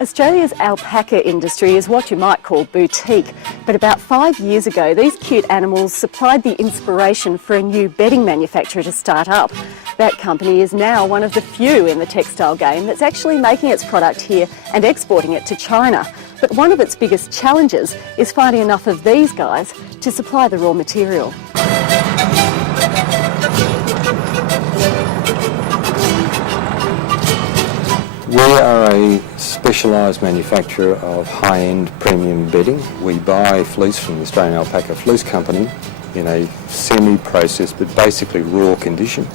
Australia's alpaca industry is what you might call boutique, but about 5 years ago these cute animals supplied the inspiration for a new bedding manufacturer to start up. That company is now one of the few in the textile game that's actually making its product here and exporting it to China. But one of its biggest challenges is finding enough of these guys to supply the raw material. We are a specialised manufacturer of high-end premium bedding. We buy fleece from the Australian Alpaca Fleece Company in a semi-processed but basically raw condition.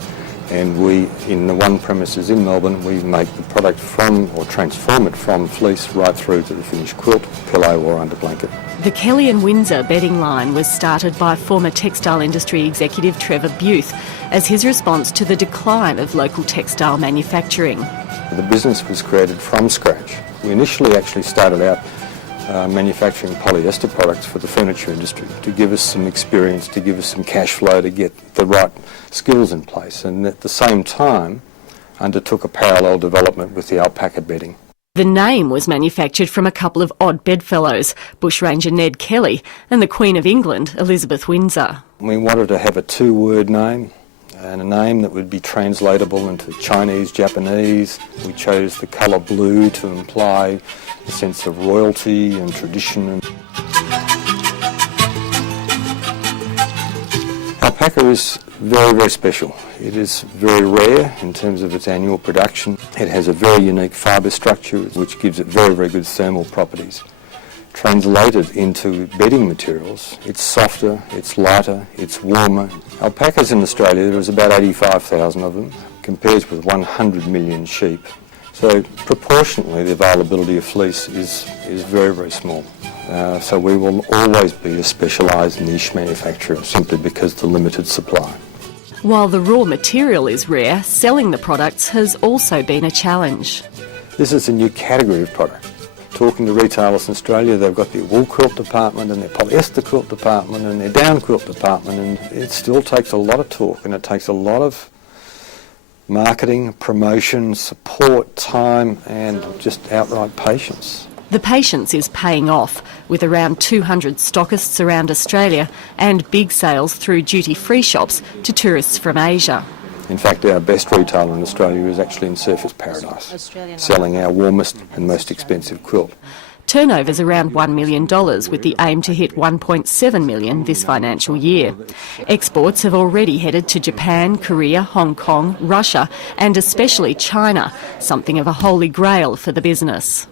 And we, in the one premises in Melbourne, we make the product from, or transform it from fleece right through to the finished quilt, pillow or under blanket. The Kelly and Windsor bedding line was started by former textile industry executive Trevor Beuth as his response to the decline of local textile manufacturing. The business was created from scratch. We initially actually started out manufacturing polyester products for the furniture industry to give us some experience, to give us some cash flow, to get the right skills in place, and at the same time undertook a parallel development with the alpaca bedding. The name was manufactured from a couple of odd bedfellows, bushranger Ned Kelly and the Queen of England, Elizabeth Windsor. We wanted to have a two-word name and a name that would be translatable into Chinese, Japanese. We chose the colour blue to imply a sense of royalty and tradition. Alpaca is very, very special. It is very rare in terms of its annual production. It has a very unique fibre structure which gives it very, very good thermal properties. Translated into bedding materials, it's softer, it's lighter, it's warmer. Alpacas in Australia, there is about 85,000 of them, compares with 100 million sheep. So proportionately the availability of fleece is very, very small. So we will always be a specialised niche manufacturer simply because of the limited supply. While the raw material is rare, selling the products has also been a challenge. This is a new category of product. Talking to retailers in Australia, they've got their wool quilt department and their polyester quilt department and their down quilt department, and it still takes a lot of talk and it takes a lot of marketing, promotion, support, time and just outright patience. The patience is paying off, with around 200 stockists around Australia and big sales through duty-free shops to tourists from Asia. In fact, our best retailer in Australia is actually in Surfers Paradise, selling our warmest and most expensive quilt. Turnover's around $1 million, with the aim to hit $1.7 million this financial year. Exports have already headed to Japan, Korea, Hong Kong, Russia and especially China, something of a holy grail for the business.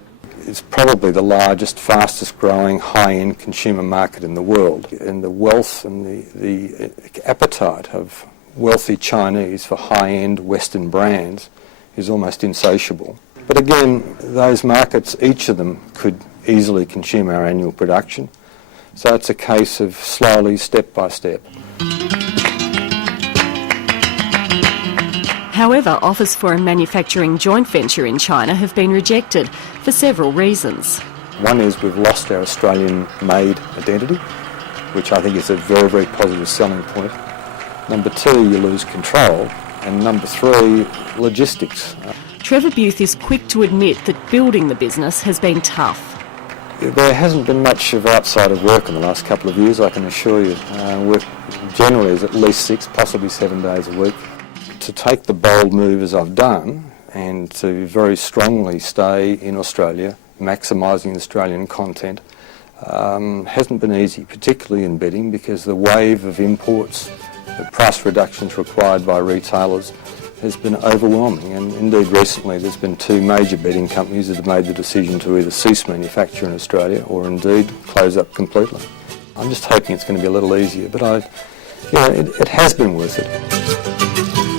It's probably the largest, fastest growing high-end consumer market in the world, and the wealth and the appetite of wealthy Chinese for high-end Western brands is almost insatiable. But again, those markets, each of them could easily consume our annual production. So it's a case of slowly, step by step. However, offers for a manufacturing joint venture in China have been rejected for several reasons. One is we've lost our Australian-made identity, which I think is a very, very positive selling point. Number two, you lose control. And number three, logistics. Trevor Beuth is quick to admit that building the business has been tough. There hasn't been much of outside of work in the last couple of years, I can assure you. Work generally is at least 6, possibly 7 days a week. To take the bold move as I've done and to very strongly stay in Australia, maximising Australian content, hasn't been easy, particularly in bedding, because the wave of imports, the price reductions required by retailers has been overwhelming, and indeed recently there's been 2 major bedding companies that have made the decision to either cease manufacture in Australia or indeed close up completely. I'm just hoping it's going to be a little easier, but it has been worth it.